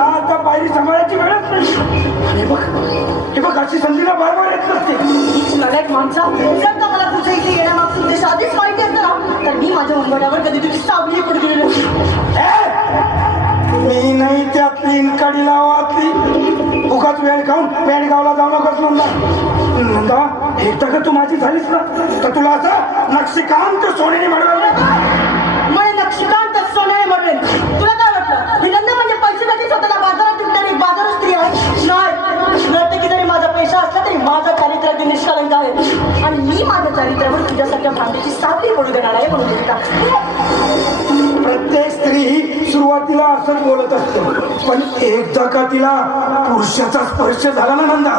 आता पायरी सांभाळायची वेळच नाही. हे बघ अशी संधीला बार येत नसते. नव्यात माणसा जर का मला तुझ्या इथे येण्यामागचं उद्देश आधीच माहिती असतं ना तर मी माझ्या उंबरड्यावर कधी तुझी सावली पडू गेलेलो. मी नाही त्यातली इनकाडी लावातली उगाच वेळ खाऊन पेडगावला जाऊ नकोस नंदा. एकदा का तू माझी झालीस ना तर तुला असं नक्षीकांत सोन्याने म्हणलं. मला नक्षीकांत सोन्याने म्हणले. तुला काय वाटलं मी नंदा म्हणजे पैशासाठी स्वतःला बाजारात विकणारी बाजार स्त्री आहे? नाही. नर्तकी जरी माझा पैसा असला तरी माझं चारित्र्य निष्कलंक आहे आणि मी माझ्या चारित्र्यावर तुझ्यासारख्या भांडीची सावली पडू देणार आहे म्हणून देता. प्रत्येक स्त्री ही सुरुवातीला असंच बोलत असते पण एकदा का तिला पुरुषाचा स्पर्श झाला ना नंदा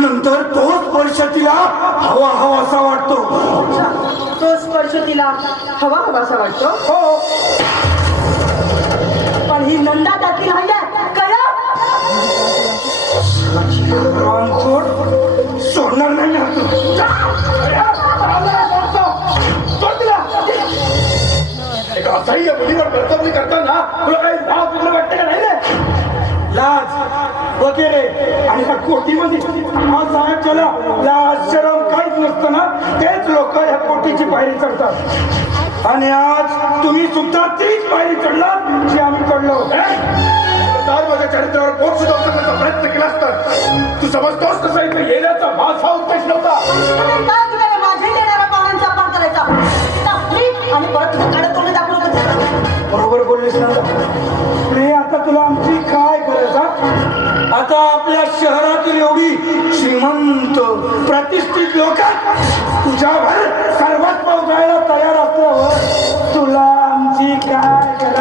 नंतर तो स्पर्श तिला हवा हवा असा वाटतो. तो स्पर्श तिला हवा हवासा वाटतो. हो पण ही नंदा त्यातली राहिल्या कळलं. सोडणार नाही ना तू. असह्य मुलीवर कर्तव्य करताना तुला काही भाव तुला वाटतं का नाही? लाज वगैरे आणि ह्या कोटीमध्ये समाजाला लाज शरम काहीच नसतं ना तेच लोक ह्या कोटीची पायरी चढतात आणि आज तुम्ही सुद्धा तीच पायरी चढला जी आम्ही चढलो. माझ्या चरित्रावर पोट सुद्धा करण्याचा प्रयत्न केला असतात. तू समजतोस कसं इथे येण्याचा माझा उद्देश नव्हता. माझे देणारा पाहण्यांचा अपमान करायचा आणि परत तुझ्याकडे तोंड दाखवून बरोबर बोललीस ना. नाही आता तुला आमची काय गरज आहे? आता आपल्या शहरातील एवढी श्रीमंत प्रतिष्ठित लोक तुझ्यावर सर्वात पोहोचायला तयार असल्यावर तुला आमची काय गरज?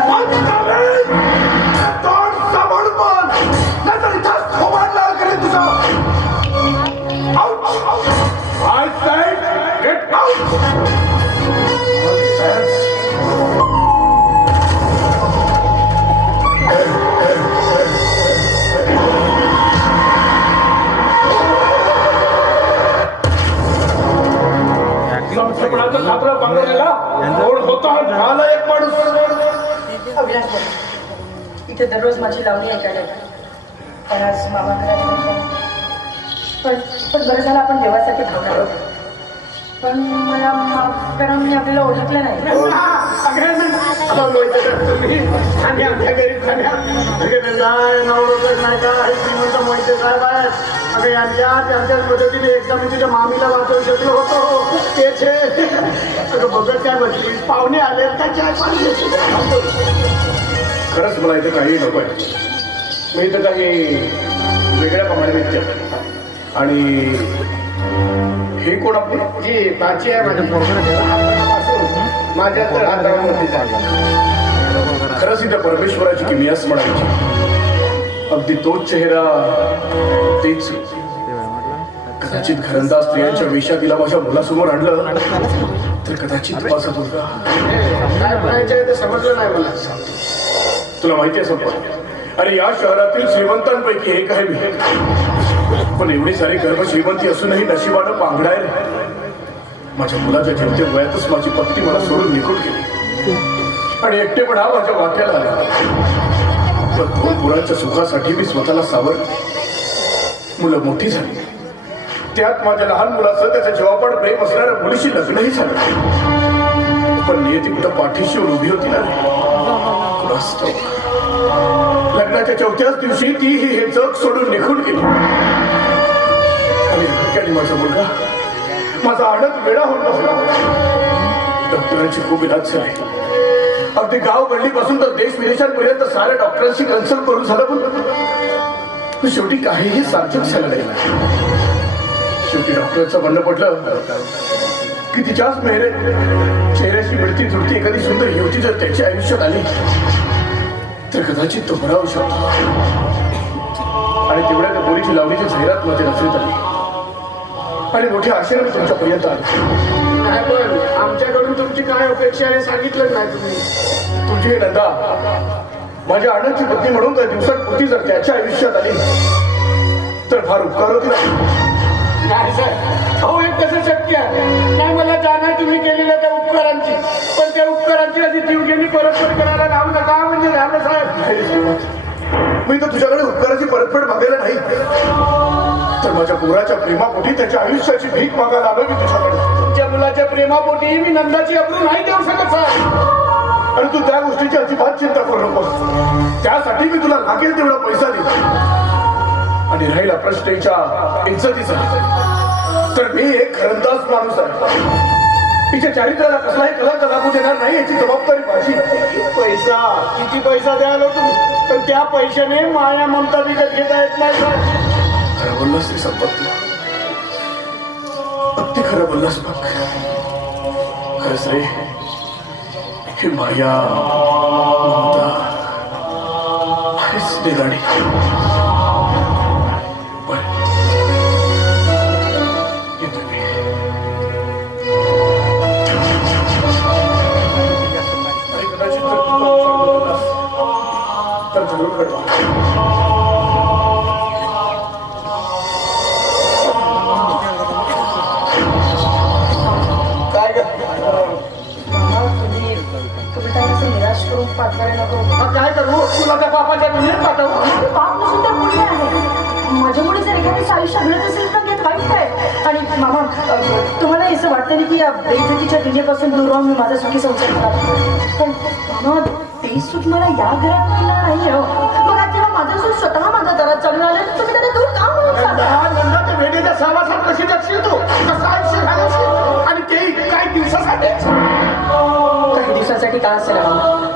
इथे दररोज माझी लावणी ऐकायला पण आज मामा घरात पण बरं झालं आपण देवासाठी धावणार. पण मला मी आपल्याला ओळखलं नाही. त्यांच्याच पद्धतीने एकदा मी तुझ्या मामीला वाचवू शकलो होतो. तेच बघत काय म्हटली पाहुणे आले काय. खरंच मला इथं काही नको आहे. मी इथं काही वेगळ्या प्रमाणे विचार आणि हे कोण आपली जी बाची आहे माझ्या तर हातावरती खरंच इथं परमेश्वराची किमियाच म्हणायची. अगदी तोच चेहरा तेच कदाचित घरंदाज स्त्रियांच्या वेशात तिला माझ्या मुलासमोर आणलं तर कदाचित माझा मुलगा काय म्हणायचं ते समजलं नाही मला. तुला माहिती आहे संपत आणि या शहरातील श्रीमंतांपैकी एक आहे मी. पण एवढी सारी गर्भ श्रीमंती असूनही नशिबानं पांघडाय माझ्या मुलाच्या जेवत्या वयातच माझी पत्नी मला सोडून निघून गेली आणि एकटेपणा माझ्या वाक्याला आला. पण दोन मुलांच्या सुखासाठी मी स्वतःला सावरले. मुलं मोठी झाली त्यात माझ्या लहान मुलाचं त्याच्या जीवापाड प्रेम असणाऱ्या मुलीशी लग्नही झालं. पण नियती कुठं पाठीशी उभी होती ना. लग्नाच्या चौथ्याच दिवशी ती हे जग सोडून निघून गेली आणि माझा मुलगा माझा आनंद वेळा होत बसला. डॉक्टरांची खूप इलाज झाले. अगदी गाव गल्लीपासून तर देश विदेशांपर्यंत साऱ्या डॉक्टरांशी कन्सल्ट करून झालं पण शेवटी काहीही सार्थक झालं नाही. शेवटी डॉक्टरचं म्हणणं पडलं की तिच्याच चेहऱ्याशी मिळती जुळती एखादी सुंदर युवती जर त्याच्या आयुष्यात आली तर कदाचित तो बरा होऊ शकतो. आणि तेवढ्या त्या पोरीची लावणीची जाहिरात मध्ये नजरेत आली आणि मोठ्या आशेने मी तुमच्यापर्यंत आले. नाही पण आमच्याकडून तुमची काय अपेक्षा आहे सांगितलं नाही तुम्ही. तुझी नंदा माझ्या आनंदची पत्नी म्हणून काही दिवसांपुरती जर त्याच्या आयुष्यात आली तर फार उपकार होतील. नाही सर अहो हे कसं शक्य आहे. मला जाणार तुम्ही केलेल्या त्या उपकारांची पण त्या उपकारांची आधी जीवघेणी परतफेड करायला लावू नका. काय म्हणजे झालं साहेब? मी तर तुझ्याकडे उपकाराची परतफेड मागायला नाही, तर माझ्या पोराच्या प्रेमापोटी त्याच्या आयुष्याची भीक मागायला आलोय मी तुझ्याकडे. तुमच्या मुलाच्या प्रेमापोटी मी नंदाची अब्रू नाही देऊ शकत साहेब. आणि तू त्या गोष्टीची अजिबात चिंता करू नकोस. त्यासाठी मी तुला लागेल तेवढा पैसा देईन. आणि राहिला प्रश्न हिच्या इज्जतीचा, तर मी एक खरंदाज माणूस आहे. तिच्या चारित्र्याला कसलाही कलंक लागू देणार नाही याची जबाबदारी माझी. पैसा किती पैसा द्यायला तुम्ही, पण त्या पैशाने माया ममता विकत घेता येत नाही साहेब. खरं बोललास रे संपत, अगदी खरं बोललास बघ. खरंच रे, ही माया ममता आहेच निराळी. पण येतो मी. आणि कदाचित जर तू मला विचारलं होतास, तर जरूर कळवा. काय ग? तुम्ही काही असं निराश करून पाठवायला नको. मग काय करू? तुला त्या बापाच्या दुनियेत पाठव. पाप नसून तर पुण्य आहे. माझ्यामुळे जर एखाद्याचं आयुष्य घडत असेल तर त्यात वाईट आहे. आणि मामा, तुम्हाला असं वाटतं नाही की या बेइज्जतीच्या दुनियेपासून दूर राहून मी माझा सुखी संसार करा. पण मामा, ते सुख मला या घरात मिळणार नाही हो. मग आज जेव्हा माझं सुख स्वतः माझ्या दारात चालून आलं, तर तुम्ही त्याला दूर का म्हणून सांगता? नंदा ते भेटीच्या सहवासात कशी जगशील तू? कसं आयुष्य घालवशील? आणि तेही काही दिवसासाठी. काही दिवसांसाठी का असेल मामा,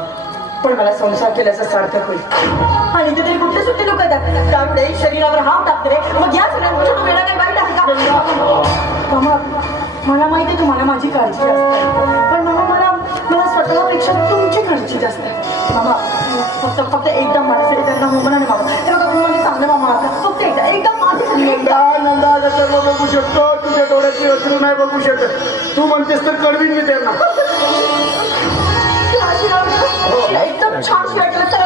पण मला संसार केल्याचं सार्थक होईल. आणि इथे तरी कुठले सुट्टी लोक येतात त्यामुळे शरीरावर हात टाकते रे. मग या सगळ्यांच्या वेळा काही वाईट आहे का मामा? मला माहिती आहे तुम्हाला माझी काळजी जास्त आहे, पण मामा मला स्वतःपेक्षा तुमची काळजी जास्त आहे. मामा, फक्त एकदा माझ्यासाठी त्यांना हो म्हणा ना मामा. हे बघा, तुम्हाला सांगलं मामा, फक्त एकदा माझ्यासाठी एकदा. नंदा सर्व बघू शकतो, तुझ्या डोळ्याची अश्रू नाही बघू शकत. तू म्हणतेस तर कळवीन मी त्यांना. एकदम छान वाटलं तर